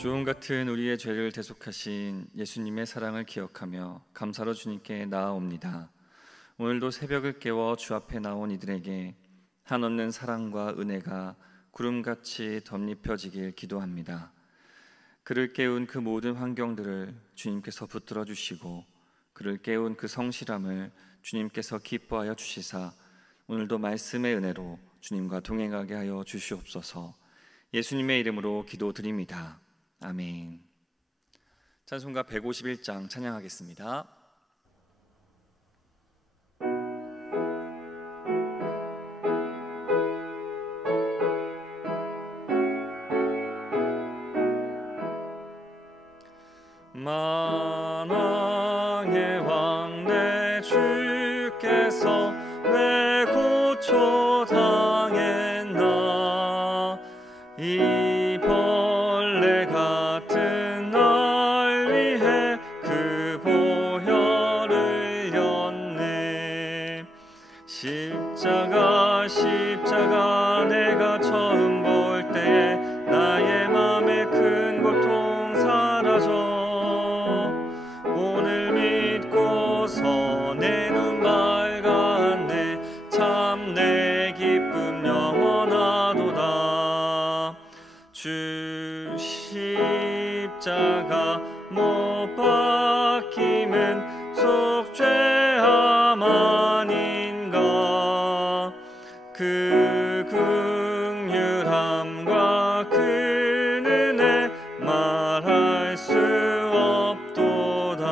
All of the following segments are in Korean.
주홍 같은 우리의 죄를 대속하신 예수님의 사랑을 기억하며 감사로 주님께 나아옵니다. 오늘도 새벽을 깨워 주 앞에 나온 이들에게 한없는 사랑과 은혜가 구름같이 덧입혀지길 기도합니다. 그를 깨운 그 모든 환경들을 주님께서 붙들어 주시고 그를 깨운 그 성실함을 주님께서 기뻐하여 주시사 오늘도 말씀의 은혜로 주님과 동행하게 하여 주시옵소서. 예수님의 이름으로 기도드립니다. 아멘. 찬송가 151장 찬양하겠습니다. 만왕의 왕 내 주께서 왜 고초 당했나. 이 벌레 같은 날 위해 그 보혈을 흘렸네. 십자가 내가 처음 볼 때에 나의 맘에 큰 고통 사라져. 오늘 믿고서 내 눈 밝았네. 참 내 기쁨 영원하도다. 주 십자가 못 박힘은 속죄함 아닌가. 그 긍휼함과 그 은혜 말할 수 없도다.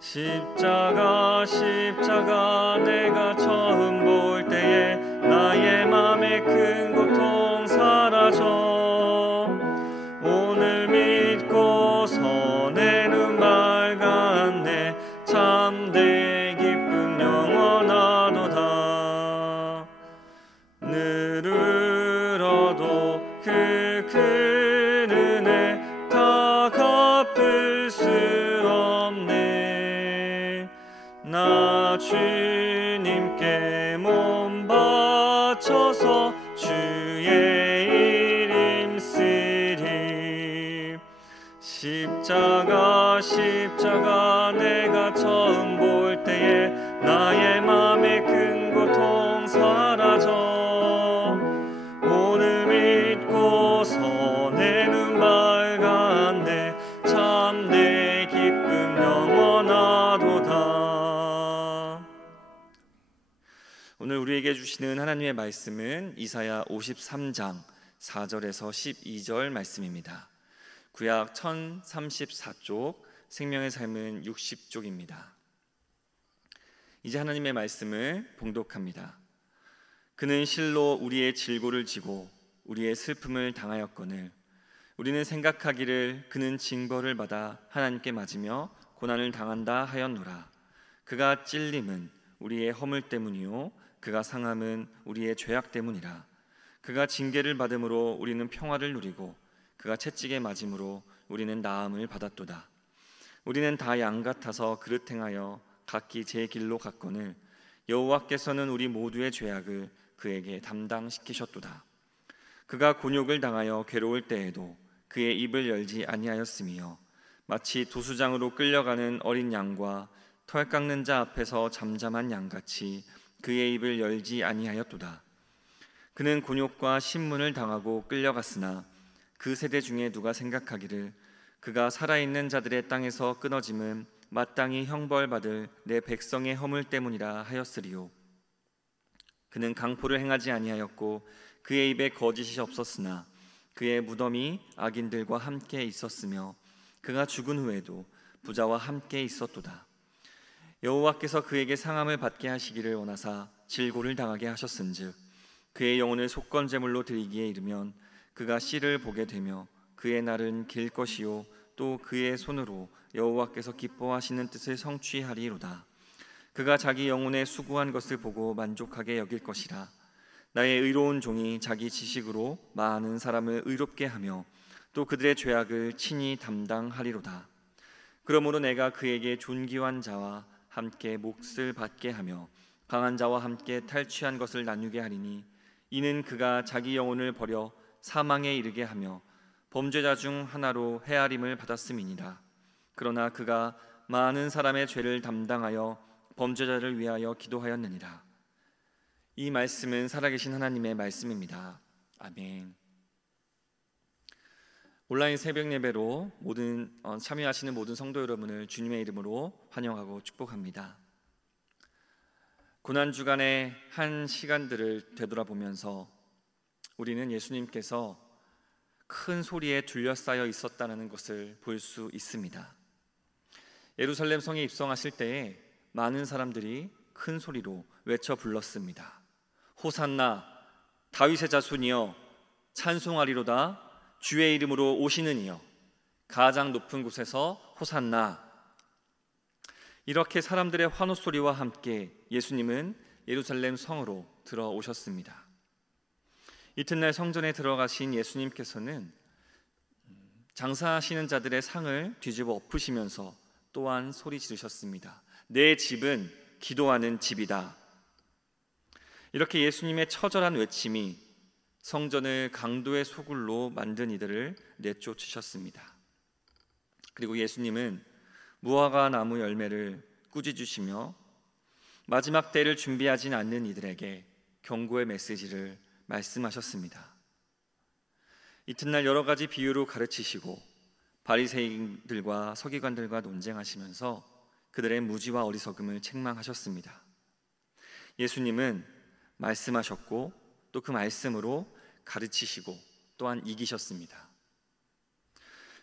십자가 내가 처음 볼 때에 나의 맘에 큰 고통 사라져. 오늘 믿고서 내 눈 밝았네. 참 내 기쁨 영원하도다. 늘으러도 그 큰 은혜 다 갚을 수 없네. 나 주님께 몸 바쳐서 주의 이름 쓰리. 십자가 내가 처음 볼 때에 나의 맘에 큰 고통 사라져. 오늘 믿고서 내 눈 밝았네. 참 내 기쁨 영원하도다. 오늘 우리에게 주시는 하나님의 말씀은 이사야 53장 4절에서 12절 말씀입니다. 구약 1034쪽, 생명의 삶은 60쪽입니다. 이제 하나님의 말씀을 봉독합니다. 그는 실로 우리의 질고를 지고 우리의 슬픔을 당하였거늘 우리는 생각하기를 그는 징벌을 받아 하나님께 맞으며 고난을 당한다 하였노라. 그가 찔림은 우리의 허물 때문이요 그가 상함은 우리의 죄악 때문이라. 그가 징계를 받음으로 우리는 평화를 누리고 그가 채찍에 맞음으로 우리는 나음을 받았도다. 우리는 다 양 같아서 그릇 행하여 각기 제 길로 갔거늘 여호와께서는 우리 모두의 죄악을 그에게 담당시키셨도다. 그가 곤욕을 당하여 괴로울 때에도 그의 입을 열지 아니하였으며 마치 도수장으로 끌려가는 어린 양과 털 깎는 자 앞에서 잠잠한 양같이 그의 입을 열지 아니하였도다. 그는 곤욕과 신문을 당하고 끌려갔으나 그 세대 중에 누가 생각하기를 그가 살아있는 자들의 땅에서 끊어짐은 마땅히 형벌받을 내 백성의 허물 때문이라 하였으리요. 그는 강포를 행하지 아니하였고 그의 입에 거짓이 없었으나 그의 무덤이 악인들과 함께 있었으며 그가 죽은 후에도 부자와 함께 있었도다. 여호와께서 그에게 상함을 받게 하시기를 원하사 질고를 당하게 하셨은즉 그의 영혼을 속건제물로 드리기에 이르면 그가 씨를 보게 되며 그의 날은 길 것이요 또 그의 손으로 여호와께서 기뻐하시는 뜻을 성취하리로다. 그가 자기 영혼의 수고한 것을 보고 만족하게 여길 것이라. 나의 의로운 종이 자기 지식으로 많은 사람을 의롭게 하며 또 그들의 죄악을 친히 담당하리로다. 그러므로 내가 그에게 존귀한 자와 함께 몫을 받게 하며 강한 자와 함께 탈취한 것을 나누게 하리니 이는 그가 자기 영혼을 버려 사망에 이르게 하며 범죄자 중 하나로 헤아림을 받았음이니라. 그러나 그가 많은 사람의 죄를 담당하여 범죄자를 위하여 기도하였느니라. 이 말씀은 살아계신 하나님의 말씀입니다. 아멘. 온라인 새벽 예배로 참여하시는 모든 성도 여러분을 주님의 이름으로 환영하고 축복합니다. 고난 주간의 한 시간들을 되돌아보면서 우리는 예수님께서 큰 소리에 둘러싸여 있었다는 것을 볼 수 있습니다. 예루살렘 성에 입성하실 때에 많은 사람들이 큰 소리로 외쳐 불렀습니다. 호산나, 다윗의 자손이여, 찬송하리로다. 주의 이름으로 오시는 이여, 가장 높은 곳에서 호산나. 이렇게 사람들의 환호 소리와 함께 예수님은 예루살렘 성으로 들어오셨습니다. 이튿날 성전에 들어가신 예수님께서는 장사하시는 자들의 상을 뒤집어 엎으시면서 또한 소리 지르셨습니다. 내 집은 기도하는 집이다. 이렇게 예수님의 처절한 외침이 성전을 강도의 소굴로 만든 이들을 내쫓으셨습니다. 그리고 예수님은 무화과 나무 열매를 꾸짖으시며 마지막 때를 준비하진 않는 이들에게 경고의 메시지를 말씀하셨습니다. 이튿날 여러 가지 비유로 가르치시고 바리새인들과 서기관들과 논쟁하시면서 그들의 무지와 어리석음을 책망하셨습니다. 예수님은 말씀하셨고 또 그 말씀으로 가르치시고 또한 이기셨습니다.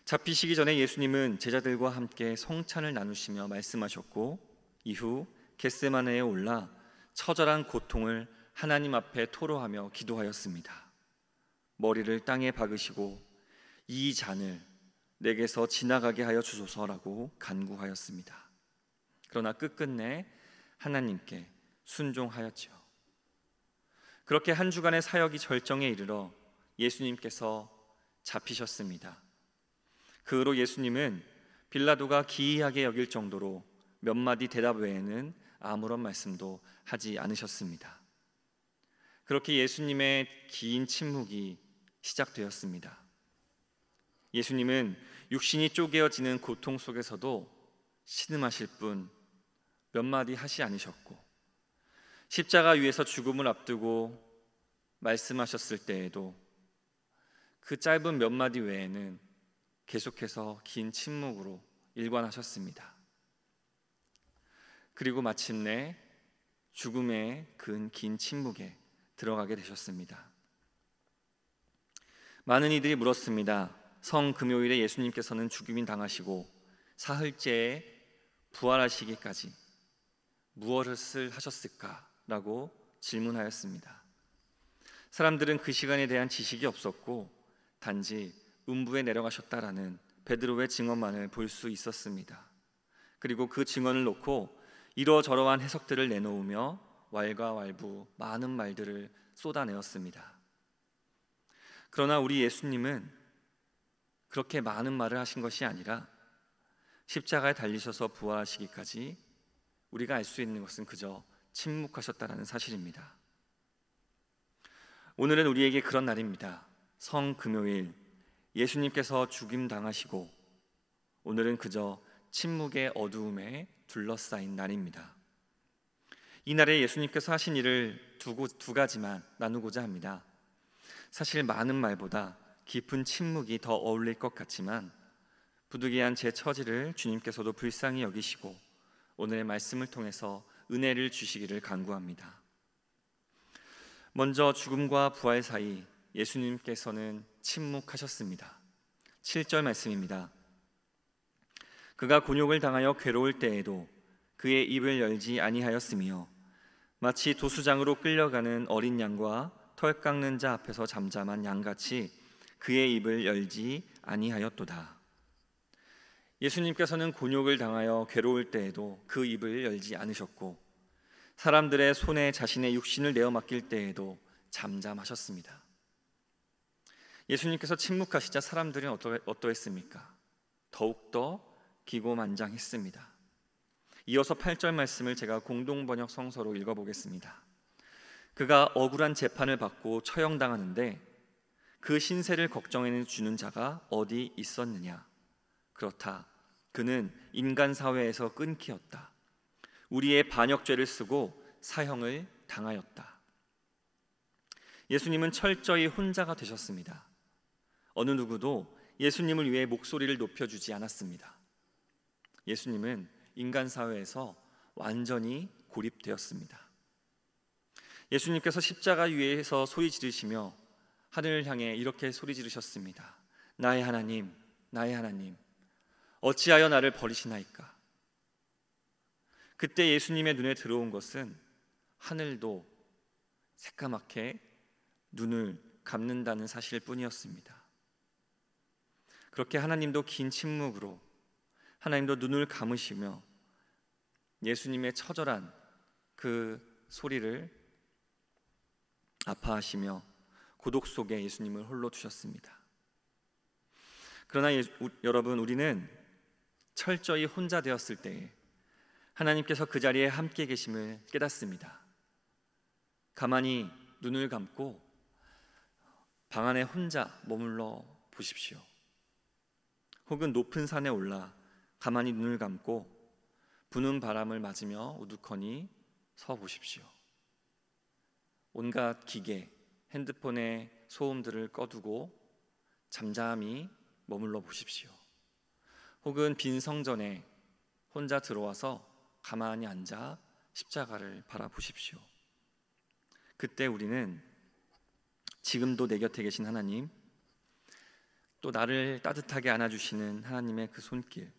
잡히시기 전에 예수님은 제자들과 함께 성찬을 나누시며 말씀하셨고 이후 겟세마네에 올라 처절한 고통을 하나님 앞에 토로하며 기도하였습니다. 머리를 땅에 박으시고 이 잔을 내게서 지나가게 하여 주소서라고 간구하였습니다. 그러나 끝끝내 하나님께 순종하였죠. 그렇게 한 주간의 사역이 절정에 이르러 예수님께서 잡히셨습니다. 그 후로 예수님은 빌라도가 기이하게 여길 정도로 몇 마디 대답 외에는 아무런 말씀도 하지 않으셨습니다. 그렇게 예수님의 긴 침묵이 시작되었습니다. 예수님은 육신이 쪼개어지는 고통 속에서도 신음하실 뿐 몇 마디 하시 않으셨고, 십자가 위에서 죽음을 앞두고 말씀하셨을 때에도 그 짧은 몇 마디 외에는 계속해서 긴 침묵으로 일관하셨습니다. 그리고 마침내 죽음의 긴 침묵에 들어가게 되셨습니다. 많은 이들이 물었습니다. 성금요일에 예수님께서는 죽임을 당하시고 사흘째에 부활하시기까지 무엇을 하셨을까라고 질문하였습니다. 사람들은 그 시간에 대한 지식이 없었고 단지 음부에 내려가셨다라는 베드로의 증언만을 볼 수 있었습니다. 그리고 그 증언을 놓고 이러저러한 해석들을 내놓으며 왈가왈부 많은 말들을 쏟아내었습니다. 그러나 우리 예수님은 그렇게 많은 말을 하신 것이 아니라 십자가에 달리셔서 부활하시기까지 우리가 알 수 있는 것은 그저 침묵하셨다라는 사실입니다. 오늘은 우리에게 그런 날입니다. 성금요일, 예수님께서 죽임 당하시고 오늘은 그저 침묵의 어두움에 둘러싸인 날입니다. 이 날에 예수님께서 하신 일을 두 가지만 나누고자 합니다. 사실 많은 말보다 깊은 침묵이 더 어울릴 것 같지만 부득이한 제 처지를 주님께서도 불쌍히 여기시고 오늘의 말씀을 통해서 은혜를 주시기를 간구합니다. 먼저 죽음과 부활 사이 예수님께서는 침묵하셨습니다. 7절 말씀입니다. 그가 곤욕을 당하여 괴로울 때에도 그의 입을 열지 아니하였으며 마치 도수장으로 끌려가는 어린 양과 털 깎는 자 앞에서 잠잠한 양같이 그의 입을 열지 아니하였도다. 예수님께서는 곤욕을 당하여 괴로울 때에도 그 입을 열지 않으셨고 사람들의 손에 자신의 육신을 내어 맡길 때에도 잠잠하셨습니다. 예수님께서 침묵하시자 사람들은 어떠했습니까? 더욱더 기고만장했습니다. 이어서 8절 말씀을 제가 공동번역 성서로 읽어보겠습니다. 그가 억울한 재판을 받고 처형당하는데 그 신세를 걱정해 주는 자가 어디 있었느냐? 그렇다. 그는 인간 사회에서 끊기었다. 우리의 반역죄를 쓰고 사형을 당하였다. 예수님은 철저히 혼자가 되셨습니다. 어느 누구도 예수님을 위해 목소리를 높여주지 않았습니다. 예수님은 인간 사회에서 완전히 고립되었습니다. 예수님께서 십자가 위에서 소리 지르시며 하늘을 향해 이렇게 소리 지르셨습니다. 나의 하나님, 나의 하나님, 어찌하여 나를 버리시나이까? 그때 예수님의 눈에 들어온 것은 하늘도 새까맣게 눈을 감는다는 사실뿐이었습니다. 그렇게 하나님도 긴 침묵으로, 하나님도 눈을 감으시며 예수님의 처절한 그 소리를 아파하시며 고독 속에 예수님을 홀로 두셨습니다. 그러나 여러분, 우리는 철저히 혼자 되었을 때에 하나님께서 그 자리에 함께 계심을 깨닫습니다. 가만히 눈을 감고 방 안에 혼자 머물러 보십시오. 혹은 높은 산에 올라 가만히 눈을 감고 부는 바람을 맞으며 우두커니 서 보십시오. 온갖 기계, 핸드폰의 소음들을 꺼두고 잠잠히 머물러 보십시오. 혹은 빈 성전에 혼자 들어와서 가만히 앉아 십자가를 바라보십시오. 그때 우리는 지금도 내 곁에 계신 하나님, 또 나를 따뜻하게 안아주시는 하나님의 그 손길,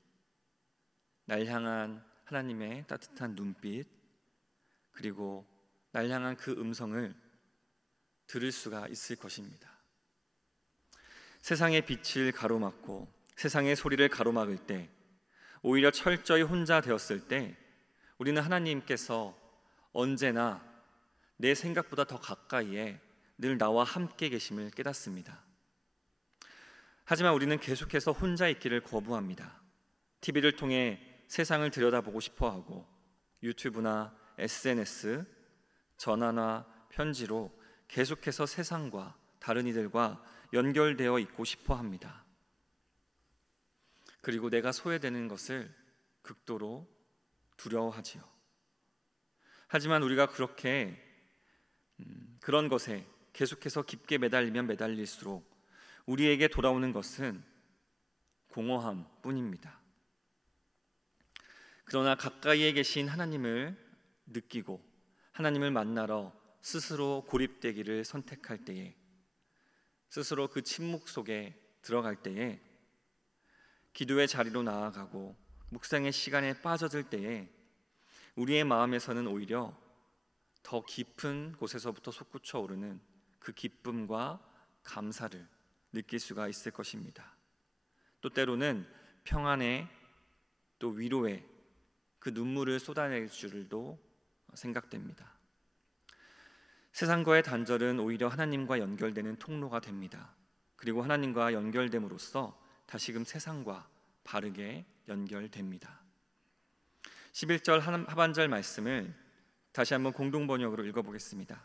날 향한 하나님의 따뜻한 눈빛, 그리고 날 향한 그 음성을 들을 수가 있을 것입니다. 세상의 빛을 가로막고 세상의 소리를 가로막을 때, 오히려 철저히 혼자 되었을 때 우리는 하나님께서 언제나 내 생각보다 더 가까이에 늘 나와 함께 계심을 깨닫습니다. 하지만 우리는 계속해서 혼자 있기를 거부합니다. TV를 통해 세상을 들여다보고 싶어하고 유튜브나 SNS, 전화나 편지로 계속해서 세상과 다른 이들과 연결되어 있고 싶어합니다. 그리고 내가 소외되는 것을 극도로 두려워하지요. 하지만 우리가 그렇게 그런 것에 계속해서 깊게 매달리면 매달릴수록 우리에게 돌아오는 것은 공허함 뿐입니다. 그러나 가까이에 계신 하나님을 느끼고 하나님을 만나러 스스로 고립되기를 선택할 때에, 스스로 그 침묵 속에 들어갈 때에, 기도의 자리로 나아가고 묵상의 시간에 빠져들 때에 우리의 마음에서는 오히려 더 깊은 곳에서부터 솟구쳐 오르는 그 기쁨과 감사를 느낄 수가 있을 것입니다. 또 때로는 평안의, 또 위로의 그 눈물을 쏟아낼 줄도 생각됩니다. 세상과의 단절은 오히려 하나님과 연결되는 통로가 됩니다. 그리고 하나님과 연결됨으로써 다시금 세상과 바르게 연결됩니다. 11절 하반절 말씀을 다시 한번 공동번역으로 읽어보겠습니다.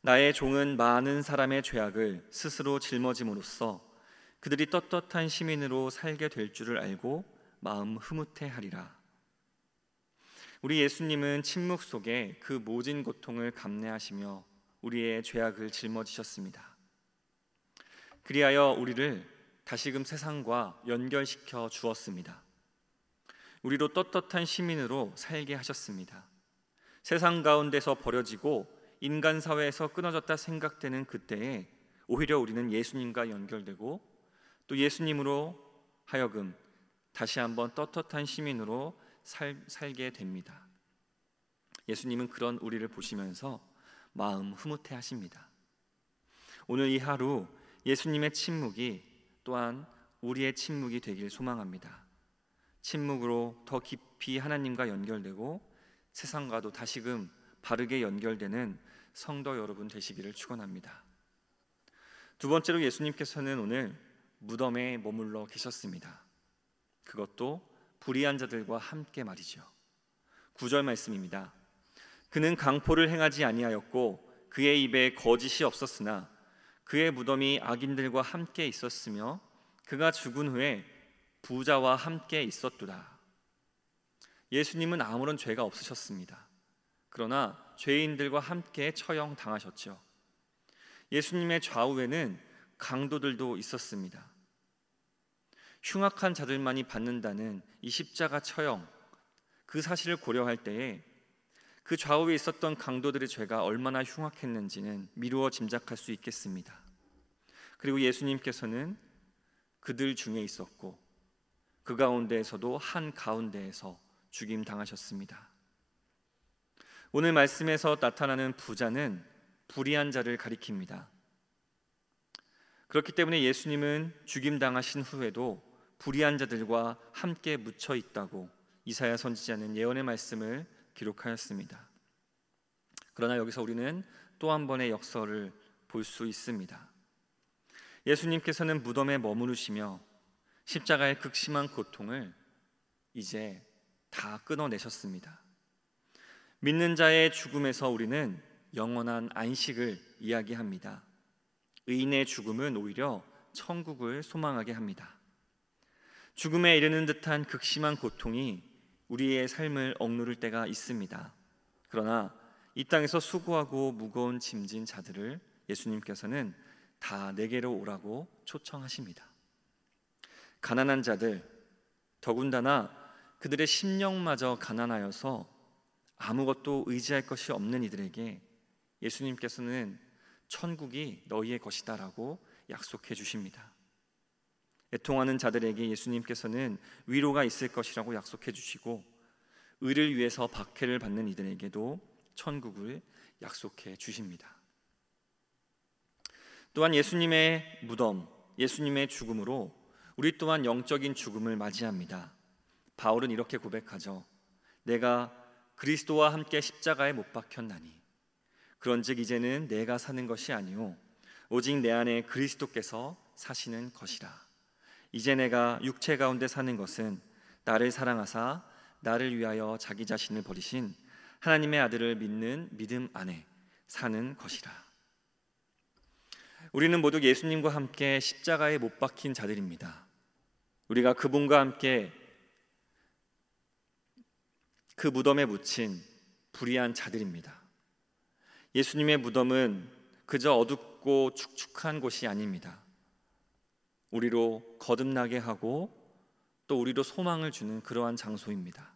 나의 종은 많은 사람의 죄악을 스스로 짊어짐으로써 그들이 떳떳한 시민으로 살게 될 줄을 알고 마음 흐뭇해하리라. 우리 예수님은 침묵 속에 그 모진 고통을 감내하시며 우리의 죄악을 짊어지셨습니다. 그리하여 우리를 다시금 세상과 연결시켜 주었습니다. 우리로 떳떳한 시민으로 살게 하셨습니다. 세상 가운데서 버려지고 인간 사회에서 끊어졌다 생각되는 그때에 오히려 우리는 예수님과 연결되고 또 예수님으로 하여금 다시 한번 떳떳한 시민으로 살게 됩니다. 예수님은 그런 우리를 보시면서 마음 흐뭇해 하십니다. 오늘 이 하루 예수님의 침묵이 또한 우리의 침묵이 되길 소망합니다. 침묵으로 더 깊이 하나님과 연결되고 세상과도 다시금 바르게 연결되는 성도 여러분 되시기를 축원합니다. 두 번째로 예수님께서는 오늘 무덤에 머물러 계셨습니다. 그것도 불의한 자들과 함께 말이죠. 9절 말씀입니다. 그는 강포를 행하지 아니하였고 그의 입에 거짓이 없었으나 그의 무덤이 악인들과 함께 있었으며 그가 죽은 후에 부자와 함께 있었도다. 예수님은 아무런 죄가 없으셨습니다. 그러나 죄인들과 함께 처형당하셨죠. 예수님의 좌우에는 강도들도 있었습니다. 흉악한 자들만이 받는다는 이 십자가 처형, 그 사실을 고려할 때에 그 좌우에 있었던 강도들의 죄가 얼마나 흉악했는지는 미루어 짐작할 수 있겠습니다. 그리고 예수님께서는 그들 중에 있었고 그 가운데에서도 한 가운데에서 죽임당하셨습니다. 오늘 말씀에서 나타나는 부자는 불의한 자를 가리킵니다. 그렇기 때문에 예수님은 죽임당하신 후에도 불의한 자들과 함께 묻혀 있다고 이사야 선지자는 예언의 말씀을 기록하였습니다. 그러나 여기서 우리는 또 한 번의 역설을 볼 수 있습니다. 예수님께서는 무덤에 머무르시며 십자가의 극심한 고통을 이제 다 끊어내셨습니다. 믿는 자의 죽음에서 우리는 영원한 안식을 이야기합니다. 의인의 죽음은 오히려 천국을 소망하게 합니다. 죽음에 이르는 듯한 극심한 고통이 우리의 삶을 억누를 때가 있습니다. 그러나 이 땅에서 수고하고 무거운 짐진 자들을 예수님께서는 다 내게로 오라고 초청하십니다. 가난한 자들, 더군다나 그들의 심령마저 가난하여서 아무것도 의지할 것이 없는 이들에게 예수님께서는 천국이 너희의 것이다라고 약속해 주십니다. 애통하는 자들에게 예수님께서는 위로가 있을 것이라고 약속해 주시고, 의를 위해서 박해를 받는 이들에게도 천국을 약속해 주십니다. 또한 예수님의 무덤, 예수님의 죽음으로 우리 또한 영적인 죽음을 맞이합니다. 바울은 이렇게 고백하죠. 내가 그리스도와 함께 십자가에 못 박혔나니 그런즉 이제는 내가 사는 것이 아니요 오직 내 안에 그리스도께서 사시는 것이라. 이제 내가 육체 가운데 사는 것은 나를 사랑하사 나를 위하여 자기 자신을 버리신 하나님의 아들을 믿는 믿음 안에 사는 것이라. 우리는 모두 예수님과 함께 십자가에 못 박힌 자들입니다. 우리가 그분과 함께 그 무덤에 묻힌 불의한 자들입니다. 예수님의 무덤은 그저 어둡고 축축한 곳이 아닙니다. 우리로 거듭나게 하고 또 우리로 소망을 주는 그러한 장소입니다.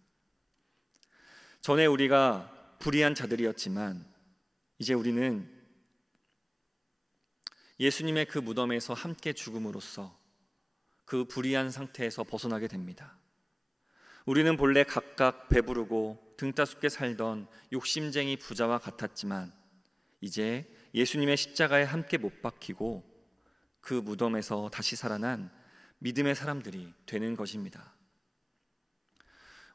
전에 우리가 불의한 자들이었지만 이제 우리는 예수님의 그 무덤에서 함께 죽음으로써 그 불의한 상태에서 벗어나게 됩니다. 우리는 본래 각각 배부르고 등따숩게 살던 욕심쟁이 부자와 같았지만 이제 예수님의 십자가에 함께 못 박히고 그 무덤에서 다시 살아난 믿음의 사람들이 되는 것입니다.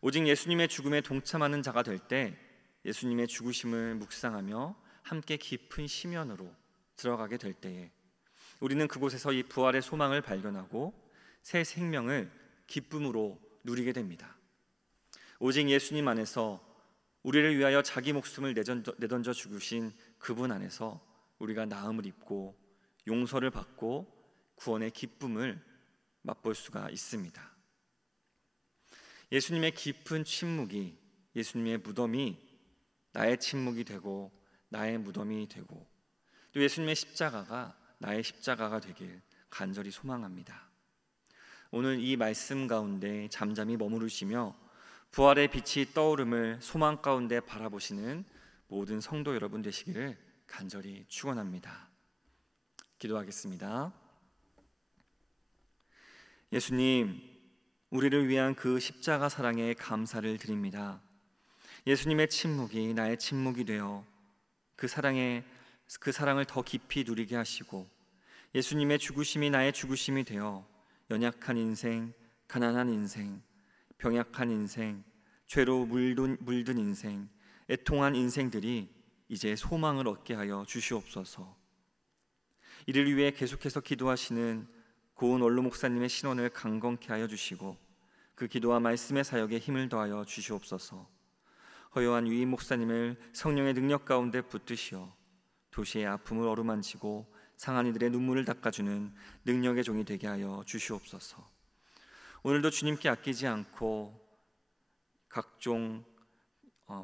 오직 예수님의 죽음에 동참하는 자가 될 때 예수님의 죽으심을 묵상하며 함께 깊은 심연으로 들어가게 될 때에 우리는 그곳에서 이 부활의 소망을 발견하고 새 생명을 기쁨으로 누리게 됩니다. 오직 예수님 안에서 우리를 위하여 자기 목숨을 내던져 죽으신 그분 안에서 우리가 나음을 입고 용서를 받고 구원의 기쁨을 맛볼 수가 있습니다. 예수님의 깊은 침묵이, 예수님의 무덤이 나의 침묵이 되고 나의 무덤이 되고 또 예수님의 십자가가 나의 십자가가 되길 간절히 소망합니다. 오늘 이 말씀 가운데 잠잠히 머무르시며 부활의 빛이 떠오름을 소망 가운데 바라보시는 모든 성도 여러분 되시기를 간절히 축원합니다. 기도하겠습니다. 예수님, 우리를 위한 그 십자가 사랑에 감사를 드립니다. 예수님의 침묵이 나의 침묵이 되어 그 사랑을 더 깊이 누리게 하시고 예수님의 죽으심이 나의 죽으심이 되어 연약한 인생, 가난한 인생, 병약한 인생, 죄로 물든 인생, 애통한 인생들이 이제 소망을 얻게 하여 주시옵소서. 이를 위해 계속해서 기도하시는 고은 원로 목사님의 신원을 강건케 하여 주시고 그 기도와 말씀의 사역에 힘을 더하여 주시옵소서. 허요한 위임 목사님을 성령의 능력 가운데 붙드시어 도시의 아픔을 어루만지고 상한 이들의 눈물을 닦아주는 능력의 종이 되게 하여 주시옵소서. 오늘도 주님께 아끼지 않고 각종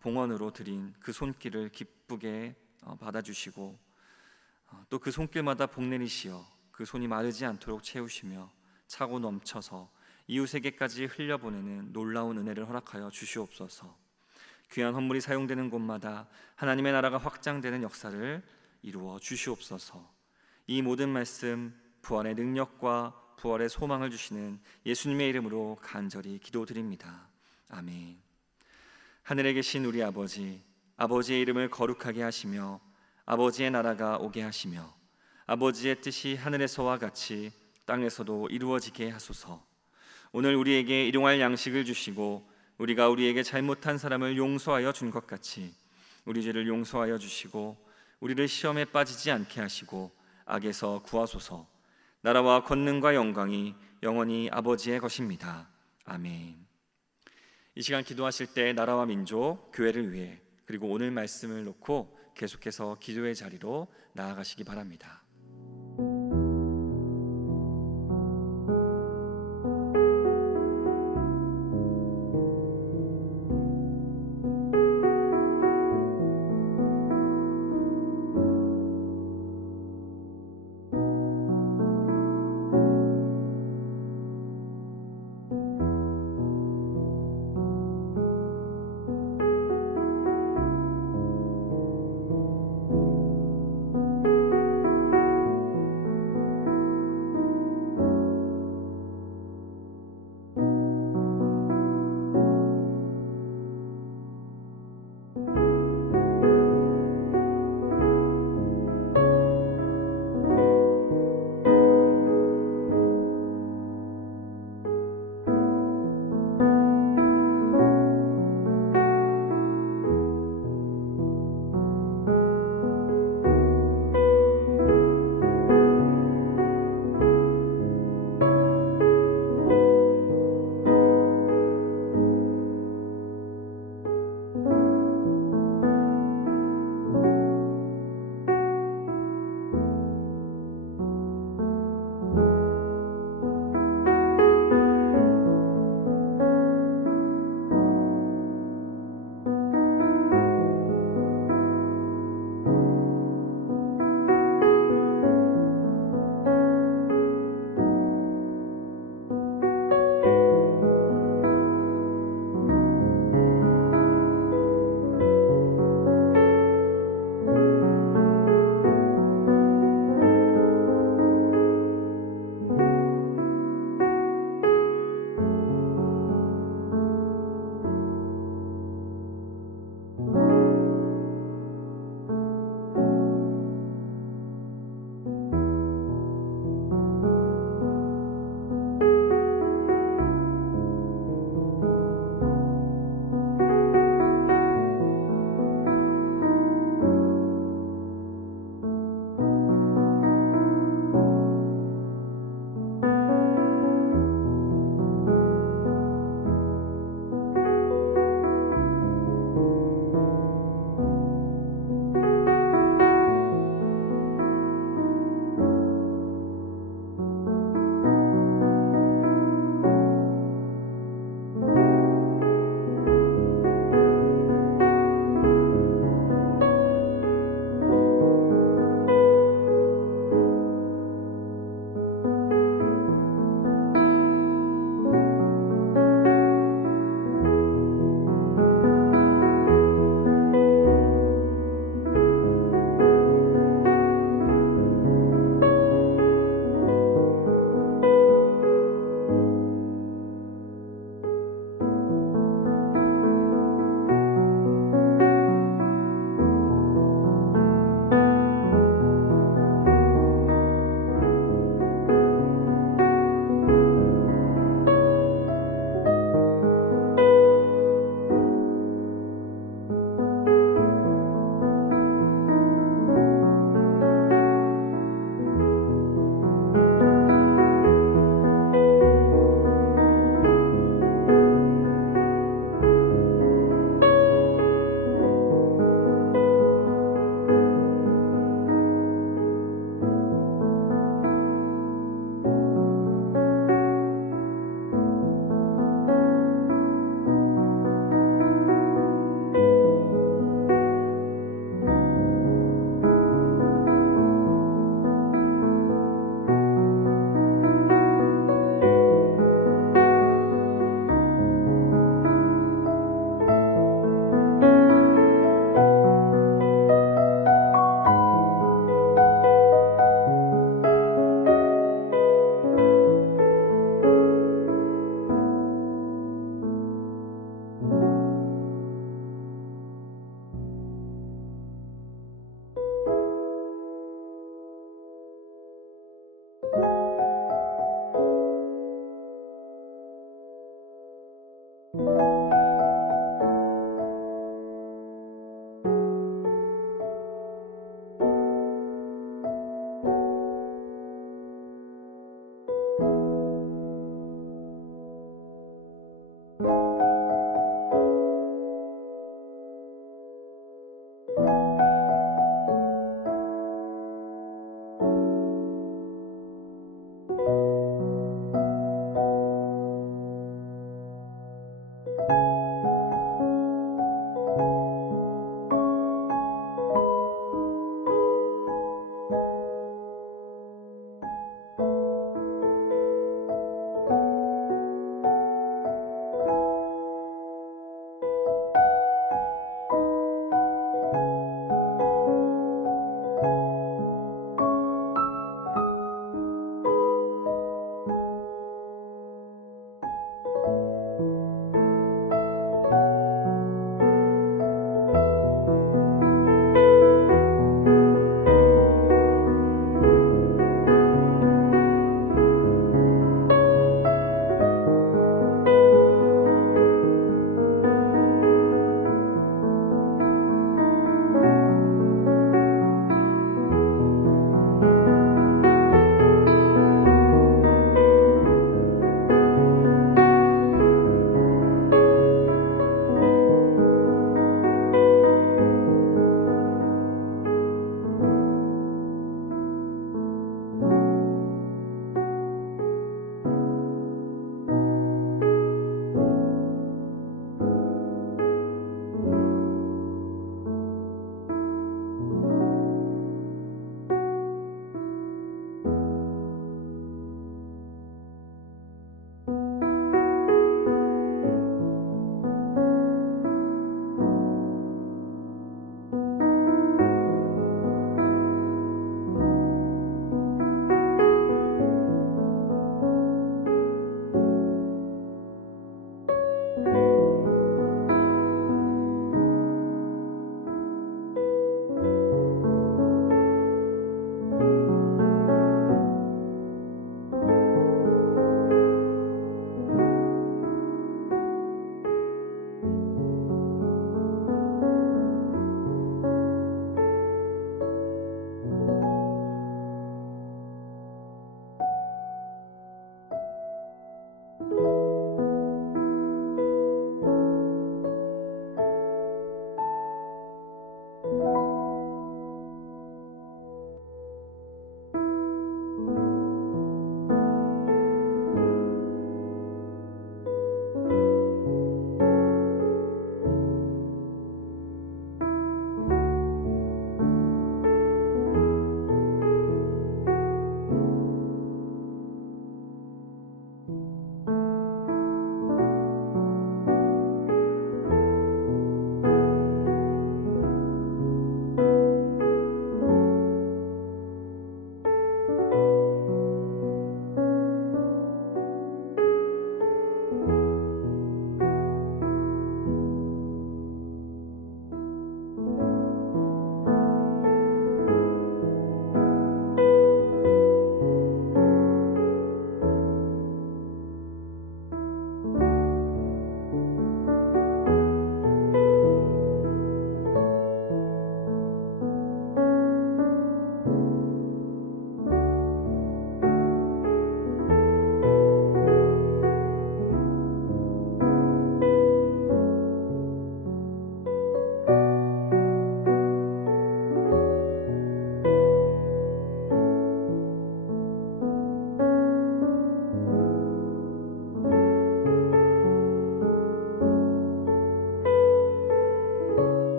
봉헌으로 드린 그 손길을 기쁘게 받아주시고 또 그 손길마다 복 내리시어 그 손이 마르지 않도록 채우시며 차고 넘쳐서 이웃에게까지 흘려보내는 놀라운 은혜를 허락하여 주시옵소서. 귀한 헌물이 사용되는 곳마다 하나님의 나라가 확장되는 역사를 이루어 주시옵소서. 이 모든 말씀 부활의 능력과 부활의 소망을 주시는 예수님의 이름으로 간절히 기도드립니다. 아멘. 하늘에 계신 우리 아버지, 아버지의 이름을 거룩하게 하시며 아버지의 나라가 오게 하시며 아버지의 뜻이 하늘에서와 같이 땅에서도 이루어지게 하소서. 오늘 우리에게 일용할 양식을 주시고 우리가 우리에게 잘못한 사람을 용서하여 준 것 같이 우리 죄를 용서하여 주시고 우리를 시험에 빠지지 않게 하시고 악에서 구하소서. 나라와 권능과 영광이 영원히 아버지의 것입니다. 아멘. 이 시간 기도하실 때 나라와 민족, 교회를 위해 그리고 오늘 말씀을 놓고 계속해서 기도의 자리로 나아가시기 바랍니다.